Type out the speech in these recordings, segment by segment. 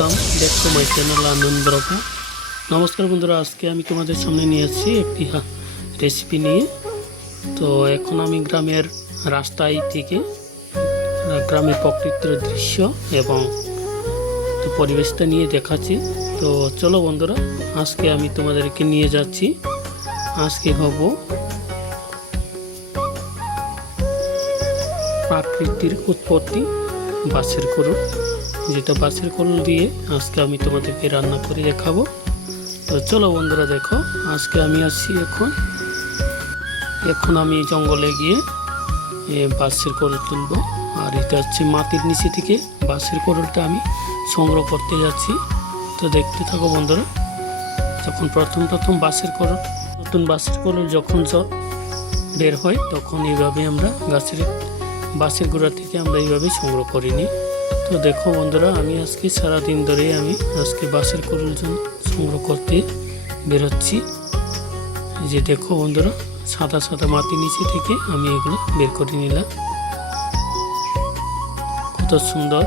Welcome back to my channel আনন্দ রকম। নমস্কার বন্ধুরা, আজকে আমি তোমাদের সামনে নিয়ে এসেছি একটি রেসিপি নিয়ে। তো এখন আমি গ্রামের রাস্তায় থেকে গ্রামের প্রকৃতির দৃশ্য এবং পরিবেশটা নিয়ে দেখাচ্ছি। তো চলো বন্ধুরা, আজকে আমি তোমাদেরকে নিয়ে যাচ্ছি। আজকে হব প্রাকৃতির উৎপত্তি বাঁশের কোরল, যেটা বাঁশের কোরল দিয়ে আজকে আমি তোমাদেরকে রান্না করে দেখাবো। তো চলো বন্ধুরা দেখো, আজকে আমি আসছি এখন আমি জঙ্গলে গিয়ে বাঁশের কোরল তুলবো। আর এটা হচ্ছে মাটির নিচে থেকে বাঁশের কোরলটা আমি সংগ্রহ করতে যাচ্ছি। তো দেখতে থাকো বন্ধুরা। যখন প্রথম নতুন বাঁশের কোরল যখন বের হয়, তখন এইভাবে আমরা বাঁশের গোড়া থেকে আমরা এইভাবে সংগ্রহ করিনি। তো দেখো বন্ধুরা, আমি আজকে সারাদিন ধরে আজকে বাঁশের কোরল সংগ্রহ করতে বেরোচ্ছি। যে দেখো বন্ধুরা, সাদা সাদা মাটির নিচে থেকে আমি এগুলো বের করে নিলাম। কত সুন্দর!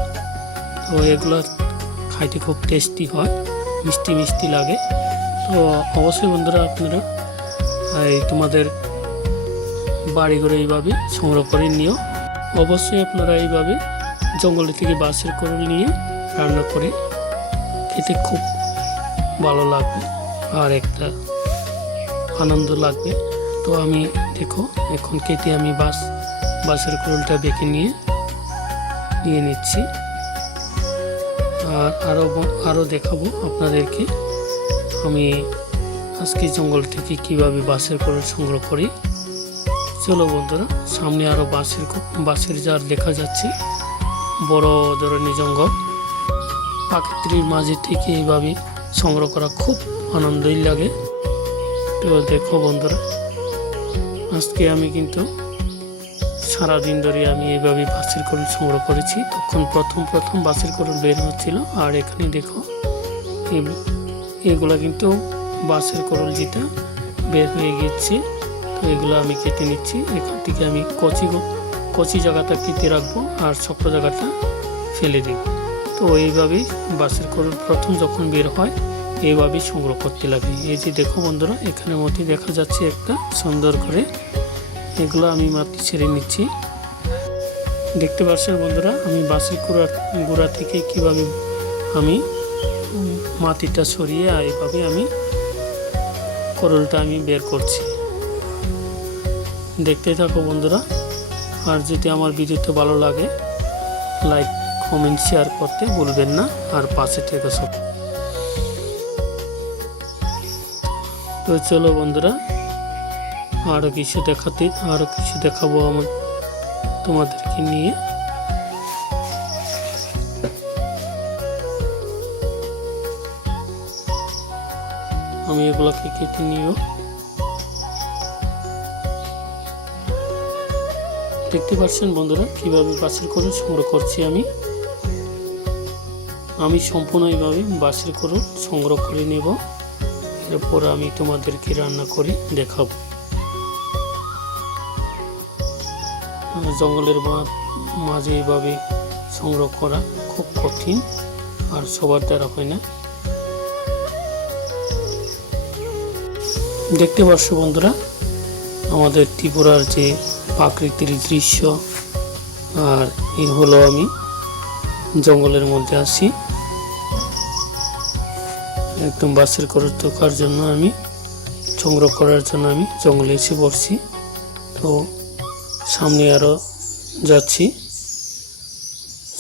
তো এগুলো খাইতে খুব টেস্টি হয়, মিষ্টি মিষ্টি লাগে। তো অবশ্যই বন্ধুরা, আপনারা তোমাদের বাড়ি ঘরে এইভাবে সংগ্রহ করে নিও। অবশ্যই আপনারা এইভাবে জঙ্গল থেকে বাঁশের কোরল নিয়ে রান্না করে খেতে খুব ভালো লাগবে আর একটা আনন্দ লাগবে। তো আমি দেখো এখন কেটে আমি বাঁশের কোরলটা বেঁকে নিয়ে নিচ্ছি। আর আরও দেখাবো আপনাদেরকে আমি আজকে জঙ্গল থেকে কিভাবে বাঁশের কোরল সংগ্রহ করি। চলো বন্ধুরা, সামনে আরও বাঁশের জার দেখা যাচ্ছে, বড় ধরনের জঙ্গল। প্রাকৃতির মাঝে থেকে এইভাবে সংগ্রহ করা খুব আনন্দই লাগে। তো দেখো বন্ধুরা, আজকে আমি কিন্তু সারাদিন ধরে আমি এইভাবে বাঁশের কোরল সংগ্রহ করেছি। তখন প্রথম বাঁশের কোরল বের হচ্ছিল। আর এখানে দেখো এগুলা কিন্তু বাঁশের কোরল যেটা বের হয়ে গেছে। তো এগুলো আমি কেটে নিচ্ছি। এখান থেকে আমি কচি জায়গাটা কেটে রাখবো আর শক্ত জায়গাটা ফেলে দেব। তো এইভাবেই বাঁশের কোরল প্রথম যখন বের হয় এইভাবেই সংগ্রহ করতে লাগে। এই যে দেখো বন্ধুরা, এখানের মধ্যে দেখা যাচ্ছে একটা সুন্দর করে, এগুলো আমি মাটি ছেড়ে নিচ্ছি। দেখতে পাচ্ছেন বন্ধুরা, আমি বাঁশের গোড়া থেকে কিভাবে আমি মাটিটা সরিয়ে এইভাবে আমি কোরলটা আমি বের করছি। দেখতে থাকো বন্ধুরা। আর যদি আমার ভিডিওটা ভালো লাগে, লাইক কমেন্ট শেয়ার করতে ভুলবেন না। আর পাশে থেকে সব। তো চলো বন্ধুরা, আরও কিছু দেখাবো তোমাদেরকে নিয়ে। আমি এগুলোকে কেটে নিও। দেখতে পাচ্ছেন বন্ধুরা, কিভাবে বাঁশের কোরল সংগ্রহ করছি আমি সম্পূর্ণ এইভাবে বাঁশের কোরল সংগ্রহ করে নেব। এরপর আমি তোমাদেরকে রান্না করে দেখাবো। জঙ্গলের মাঝে এইভাবে সংগ্রহ করা খুব কঠিন, আর সবার দ্বারা হয় না। দেখতে পাচ্ছ বন্ধুরা, আমাদের ত্রিপুরার যে প্রাকৃতিক দৃশ্য। আর এই হলো আমি জঙ্গলের মধ্যে আছি, একদম বাঁশের কোরল তোকার জন্য আমি সংগ্রহ করার জন্য আমি জঙ্গলে এসে পড়ছি। তো সামনে আরও যাচ্ছি,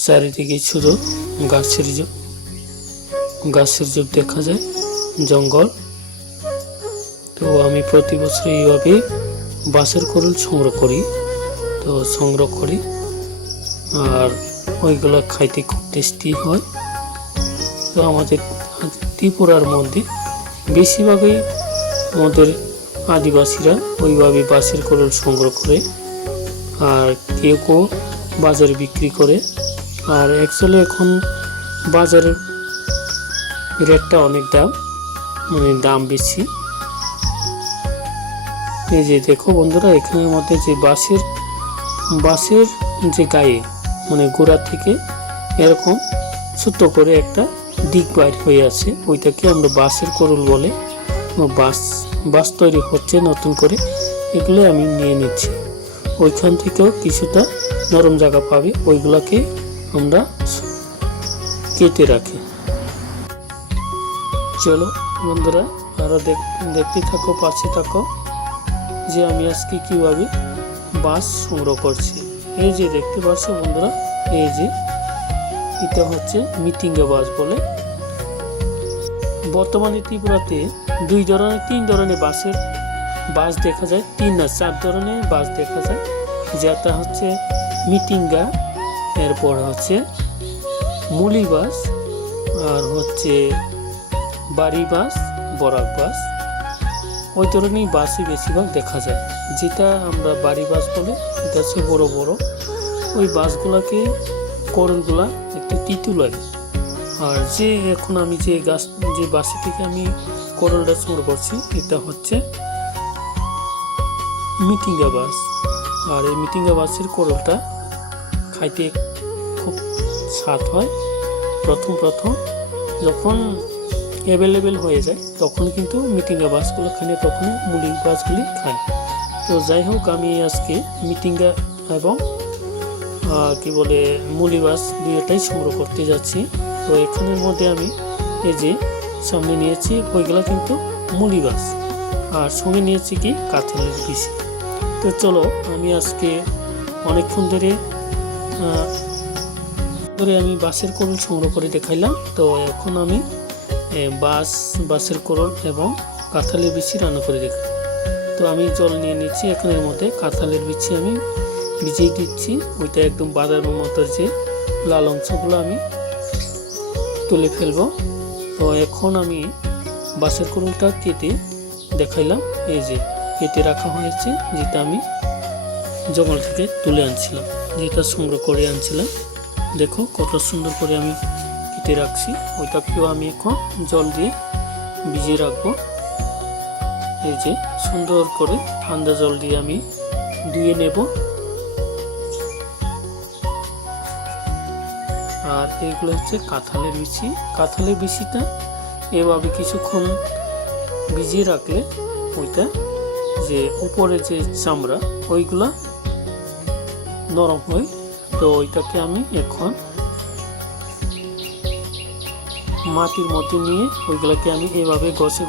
চারিদিকে শুধু গাছের ঝোপ দেখা যায়, জঙ্গল। তো আমি প্রতি বছর এইভাবে বাঁশের কোরল সংগ্রহ করি। আর ওইগুলো খাইতে খুব টেস্টি হয়। তো আমাদের ত্রিপুরার মধ্যে বেশিরভাগই আমাদের আদিবাসীরা ওইভাবে বাঁশের কোরল সংগ্রহ করে, আর কেউ বাজারে বিক্রি করে। আর অ্যাকচুয়ালি এখন বাজারের রেটটা অনেক দাম বেশি। এই যে দেখো বন্ধুরা, এখানের মধ্যে যে বাঁশের যে গায়ে গোড়া থেকে এরকম ছোট্ট করে একটা দিক বাইর হয়ে আছে, ওইটাকে আমরা বাঁশের কোরল বলে। বাঁশ বাঁশ তৈরি হচ্ছে নতুন করে, এগুলো আমি নিয়ে নিচ্ছি। ওইখান থেকেও কিছুটা নরম জায়গা পাবে, ওইগুলোকে আমরা কেটে রাখি। চলো বন্ধুরা, আরও দেখতে থাকো, পাশে থাকো যে আমি আজকে কীভাবে বাঁশ সংগ্রহ করছি। এই যে দেখতে পাচ্ছ বন্ধুরা, এই যে এটা হচ্ছে মিটিঙ্গা বাঁশ বলে। বর্তমানে ত্রিপুরাতে 3 ধরনের বাঁশ দেখা যায়, 3 না 4 ধরনের বাঁশ দেখা যায়। যেটা হচ্ছে মিটিঙ্গা, এরপর হচ্ছে মুলি বাঁশ, আর হচ্ছে বাড়ি বাঁশ, বরাক বাঁশ। ওই ধরনের বাঁশই বেশিরভাগ দেখা যায়। যেটা আমরা বাড়ি বাঁশ বলে, এটা হচ্ছে বড় বড়। ওই বাঁশগুলোকে কোরলগুলা একটু তিতু লাগে। আর যে এখন আমি যে বাঁশি থেকে আমি কোরলটা সংগ্রহ করছি, এটা হচ্ছে মিটিঙ্গা বাঁশ। আর এই মিটিঙ্গা বাঁশের কোরলটা খাইতে খুব স্বাদ হয়। প্রথম যখন অ্যাভেলেবেল হয়ে যায় তখন কিন্তু মিটিঙ্গা বাঁশগুলো খায়, তখন মুলি বাঁশগুলি খায়। তো যাই হোক, আমি আজকে মিটিঙ্গা এবং কি বলে মুলি বাঁশ দুইটাই সংগ্রহ করতে যাচ্ছি। তো এখানের মধ্যে আমি এই যে সামনে নিয়েছি, ওইগুলো কিন্তু মুলি বাঁশ, আর সঙ্গে নিয়েছি কি কাঁঠালের বিচি। তো চলো, আমি আজকে অনেকক্ষণ ধরে আমি বাঁশের কোরল সংগ্রহ করে দেখাইলাম। তো এখন আমি বাঁশের কোরল এবং কাঁঠালের বিচি রান্না করে দেখাই। তো আমি জল নিয়ে নিচ্ছি, এখানের মধ্যে কাঁঠালের বিচি আমি ভিজিয়ে দিচ্ছি। ওইটা একদম বাদামের মতো যে লাল অংশগুলো আমি তুলে ফেলবো। তো এখন আমি বাঁশের কোরলটা কেটে দেখাইলাম। এই যে কেটে রাখা হয়েছে, যেটা আমি জঙ্গল থেকে তুলে আনছিলাম, যেটা সংগ্রহ করে আনছিলাম। দেখো কত সুন্দর করে আমি কেটে রাখছি। ওইটাকেও আমি এখন জল দিয়ে ভিজিয়ে রাখবো। এই যে সুন্দর করে ঠান্ডা জল দিয়ে আমি ধুয়ে নেব। আর এইগুলো হচ্ছে কাঁঠালের বিচি। কাঁঠালের বিচিটা এভাবে কিছুক্ষণ ভিজিয়ে রাখলে ওইটা যে উপরে যে চামড়া, ওইগুলা নরম হয়। তো ওইটাকে আমি এখন মাটির মধ্যে নিয়ে ওইগুলোকে আমি এভাবে ঘষে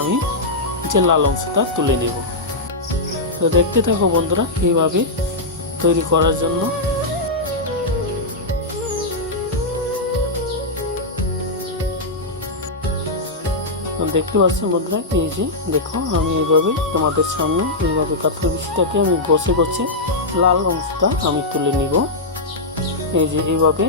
আমি যে লাল অংশটা তুলে নেব। তো দেখতে থাকো বন্ধুরা, এইভাবে তৈরি করার জন্য। দেখতে পাচ্ছেন বন্ধুরা, এই যে দেখো আমি এইভাবে তোমাদের সামনে এইভাবে কাঁঠাল বিচিটাকে আমি ঘষে লাল অংশটা আমি তুলে নিব। এই যে এইভাবে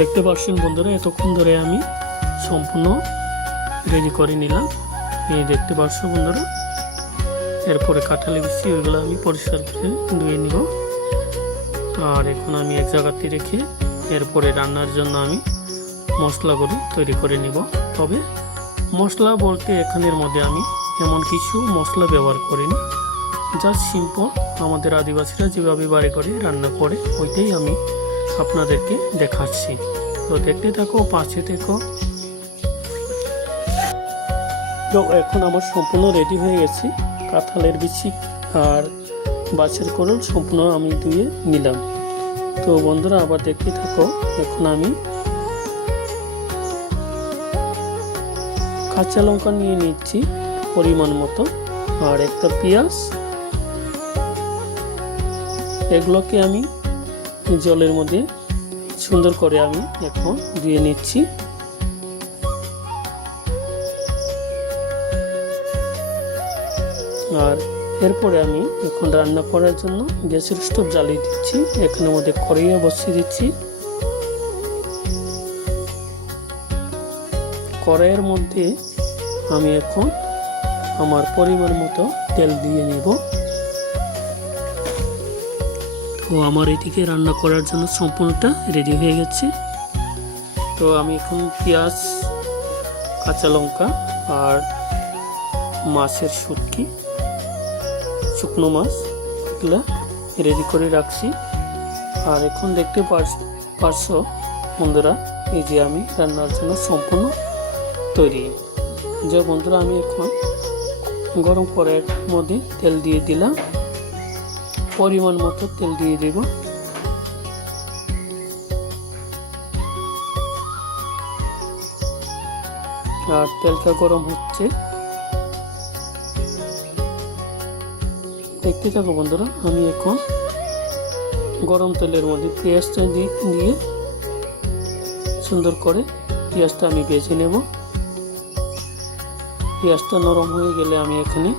দেখতে পাচ্ছেন বন্ধুরা, এতক্ষণ ধরে আমি সম্পূর্ণ রেডি করে নিলাম। এই দেখতে পাচ্ছ বন্ধুরা। এরপরে কাঁঠালের বিচি ওইগুলো আমি পরিষ্কার করে ধুয়ে নিব। আর এখন আমি এক জায়গাতে রেখে এরপরে রান্নার জন্য আমি মশলাগুলো তৈরি করে নিব। তবে মশলা বলতে এখানের মধ্যে আমি এমন কিছু মশলা ব্যবহার করিনি, জাস্ট সিম্পল আমাদের আদিবাসীরা যেভাবে বাড়ি করে রান্না করে ওইটাই আমি আপনাদেরকে দেখাচ্ছি। তো দেখতে থাকো, পাশে থেকো। তো এখন আমার সম্পূর্ণ রেডি হয়ে গেছি। কাঁঠালের বিচি আর বাছের কোরল সম্পূর্ণ আমি ধুয়ে নিলাম। তো বন্ধুরা আবার দেখতে থাকো। এখন আমি কাঁচা লঙ্কা নিয়ে নিচ্ছি পরিমাণ মতো, আর একটা পেঁয়াজ। এগুলোকে আমি জলের মধ্যে সুন্দর করে আমি এখন দিয়ে নিচ্ছি। আর এরপরে আমি এখন রান্না করার জন্য গ্যাসের স্টোভ জ্বালিয়ে দিচ্ছি। এখানের মধ্যে কড়াইয়ে বসিয়ে দিচ্ছি। কড়াইয়ের মধ্যে আমি এখন আমার পরিমাণ মতো তেল দিয়ে নেব। তো আমার এটিকে রান্না করার জন্য সম্পূর্ণটা রেডি হয়ে গেছে। তো আমি এখন পেঁয়াজ, কাঁচা লঙ্কা আর মাছের শুটকি, শুকনো মাছ এগুলো রেডি করে রাখছি। আর এখন দেখতে পারছো বন্ধুরা, এই যে আমি রান্নার জন্য সম্পূর্ণ তৈরি। যে বন্ধুরা আমি এখন গরম কড়াইয়ের মধ্যে তেল দিয়ে দিলাম, পরিমাণ মতো তেল দিয়ে দেব। আর তেলটা গরম হচ্ছে, দেখতে থাকো বন্ধুরা। আমি এখন গরম তেলের মধ্যে পেঁয়াজটা দিয়ে সুন্দর করে পেঁয়াজটা আমি ভেজে নেব। পেঁয়াজটা নরম হয়ে গেলে আমি এখানে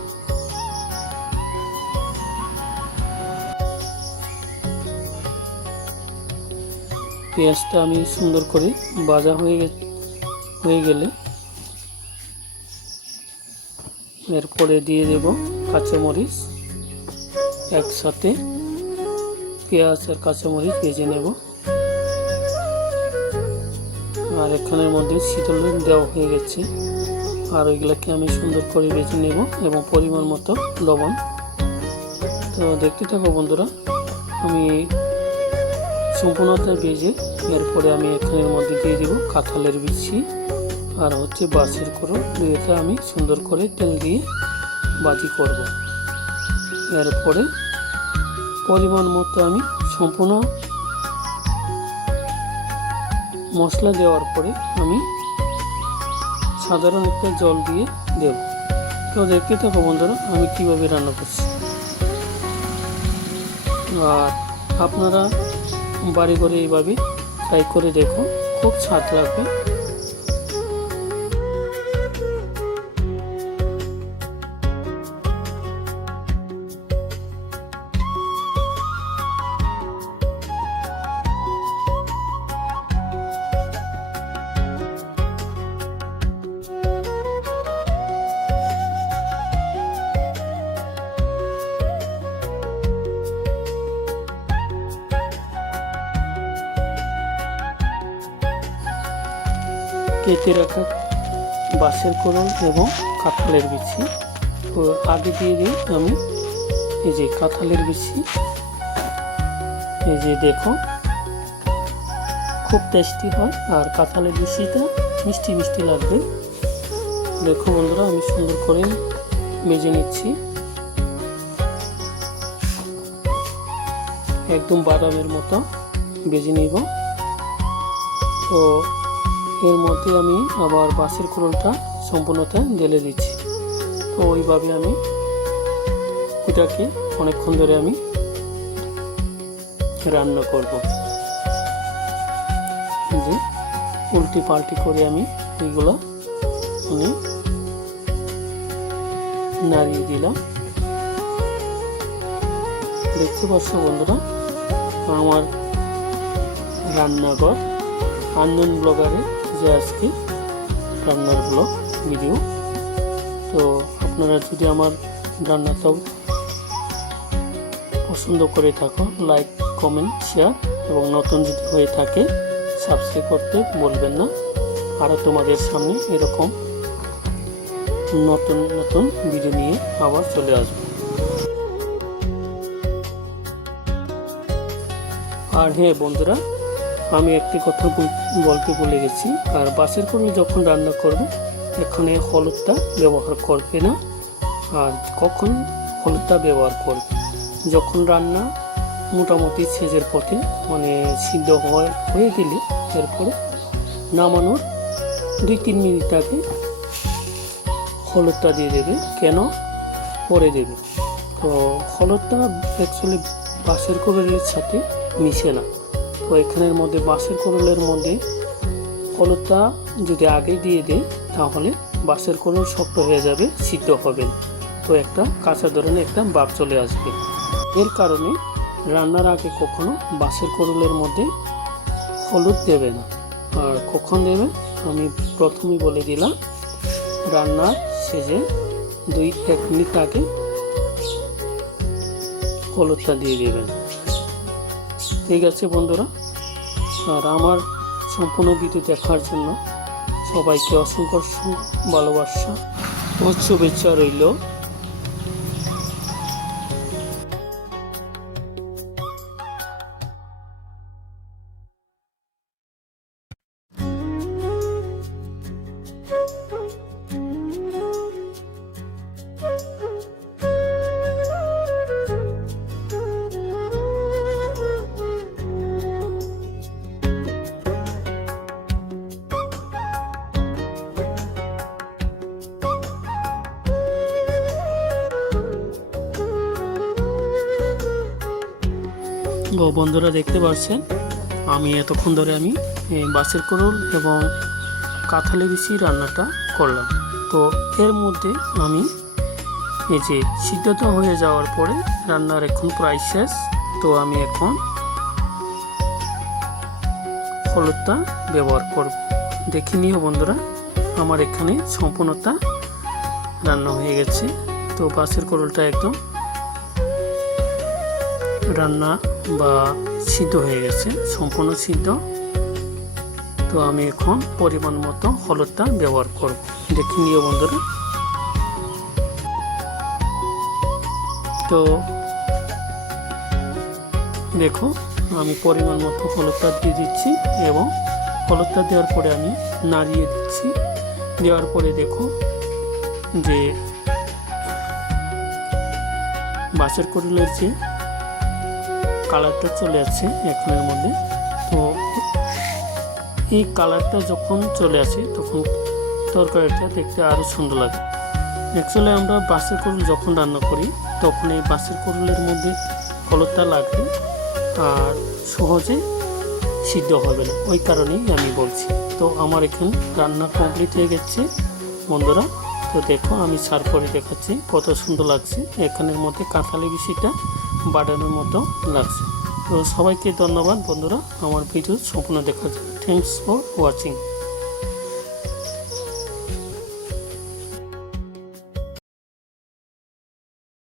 পেঁয়াজটা আমি সুন্দর করে ভাজা হয়ে গেলে এরপরে দিয়ে দেব কাঁচামরিচ। একসাথে পেঁয়াজ আর কাঁচামরিচ ভেজে নেব। আর এখানের মধ্যে শীতল দেওয়া হয়ে গেছে, আর ওইগুলোকে আমি সুন্দর করে ভেজে নেব এবং পরিমাণ মতো লবণ। তো দেখতে থাকো বন্ধুরা, আমি সম্পূর্ণটা ভেজে এরপরে আমি এখানের মধ্যে দিয়ে দেব কাঁঠালের বিচি আর হচ্ছে বাছের কোরল। দুইটা আমি সুন্দর করে তেল দিয়ে ভাজি করব। এরপরে পরিমাণ মতো আমি সম্পূর্ণ মশলা দেওয়ার পরে আমি সাধারণ একটা জল দিয়ে দেব। তো দেখতে থাকো বন্ধুরা আমি কিভাবে রান্না করছি। আর আপনারা বাড়ি করে এইভাবে ট্রাই করে দেখো, খুব স্বাদ লাগবে। কেটে রাখা বাছের কোরল এবং কাঁঠালের বিচি তো আগে দিয়ে দিই আমি। এই যে কাঁঠালের বিচি, এই যে দেখো খুব টেস্টি হয়, আর কাঁঠালের বিচিটা মিষ্টি মিষ্টি লাগবে। দেখো বন্ধুরা আমি সুন্দর করে ভেজে নিচ্ছি, একদম বাদামের মতো ভেজে নিব। তো এর মধ্যে আমি আবার বাছের কোরলটা সম্পূর্ণটা ঢেলে দিচ্ছি। তো ওইভাবে আমি এটাকে অনেকক্ষণ ধরে আমি রান্না করব। যে উল্টি পাল্টি করে আমি এইগুলো আমি নাড়িয়ে দিলাম। দেখতে পাচ্ছ বন্ধুরা আমার রান্নাঘর আনন্দ ব্লগারে যে আজকে রান্নার ব্লগ ভিডিও। তো তো আপনারা যদি আমার রান্নাটাও পছন্দ করে থাকো, লাইক, কমেন্ট, শেয়ার এবং নতুন যদি হয়ে থাকে সাবস্ক্রাইব করতে বলবেন না। আরও তোমাদের সামনে এরকম নতুন নতুন ভিডিও নিয়ে আবার চলে আসবো। আর হ্যাঁ বন্ধুরা, আমি একটি কথা বলতে ভুলে গেছি। আর বাসের করলে যখন রান্না করবে এখানে হলুদটা ব্যবহার করবে না। আর কখন হলুদটা ব্যবহার করবে, যখন রান্না মোটামুটি শেষের পথে মানে সিদ্ধ হয়ে গেলে এরপরে নামানোর 2-3 মিনিট আগে হলুদটা দিয়ে দেবে। কেন পরে দেবে? তো হলুদটা অ্যাকচুয়ালি বাঁশের কোরলের সাথে মিশে না। তো এখানের মধ্যে বাঁশের কোরলের মধ্যে হলুদটা যদি আগে দিয়ে দেয় তাহলে বাঁশের কোরল শক্ত হয়ে যাবে, সিদ্ধ হবে না। তো একটা কাঁচা ধরনের একটা ভাব চলে আসবে। এর কারণে রান্নার আগে কখনো বাঁশের কোরলের মধ্যে হলুদ দেবে না। আর কখন দেবে আমি প্রথমেই বলে দিলাম, রান্নার শেষে 2-1 মিনিট আগে হলুদটা দিয়ে দেবেন। ঠিক আছে বন্ধুরা, আর আমার সম্পূর্ণ ভিডিও দেখার জন্য সবাইকে অসংখ্য ভালোবাসা ও শুভেচ্ছা রইল। বন্ধুরা দেখতে পাচ্ছেন আমি এতক্ষণ ধরে বাঁশের কোরল এবং কাঁঠালি বিচি রান্নাটা করলাম। তো এর মধ্যে আমি এই যে সিদ্ধতা হয়ে যাওয়ার পরে রান্নার এখন প্রায় শেষ। তো আমি এখন হলুদটা ব্যবহার করব। দেখে নিও বন্ধুরা, আমার এখানে সম্পূর্ণটা রান্না হয়ে গেছে। তো বাঁশের কোরলটা একদম রান্না বা সিদ্ধ হয়ে গেছে, সম্পূর্ণ সিদ্ধ। তো আমি এখন পরিমাণ মতো হলুদটা ব্যবহার করব। দেখে নিও বন্ধুরা। তো দেখো আমি পরিমাণ মতো হলুদটা দিয়ে দিচ্ছি এবং হলুদটা দেওয়ার পরে আমি নাড়িয়ে দিচ্ছি। দেওয়ার পরে দেখো যে বাঁশের কোরলের যে কালারটা চলে আসছে এখানের মধ্যে। তো এই কালারটা যখন চলে আসে তখন তরকারিটা দেখতে আরও সুন্দর লাগে। অ্যাকচুয়ালি আমরা বাঁশের কোরল যখন রান্না করি তখন এই বাঁশের কোরলের মধ্যে হলুদটা লাগবে আর সহজে সিদ্ধ হবে না, ওই কারণেই আমি বলছি। তো আমার এখানে রান্না কমপ্লিট হয়ে গেছে বন্ধুরা। তো দেখো আমি সার্ভ করে দেখাচ্ছি কত সুন্দর লাগছে। এখানের মধ্যে কাঁঠালি বিচিটা বাটানোর মতো লাগছে। তো সবাইকে ধন্যবাদ বন্ধুরা আমার ভিডিও সম্পূর্ণ দেখার জন্য। Thanks for watching.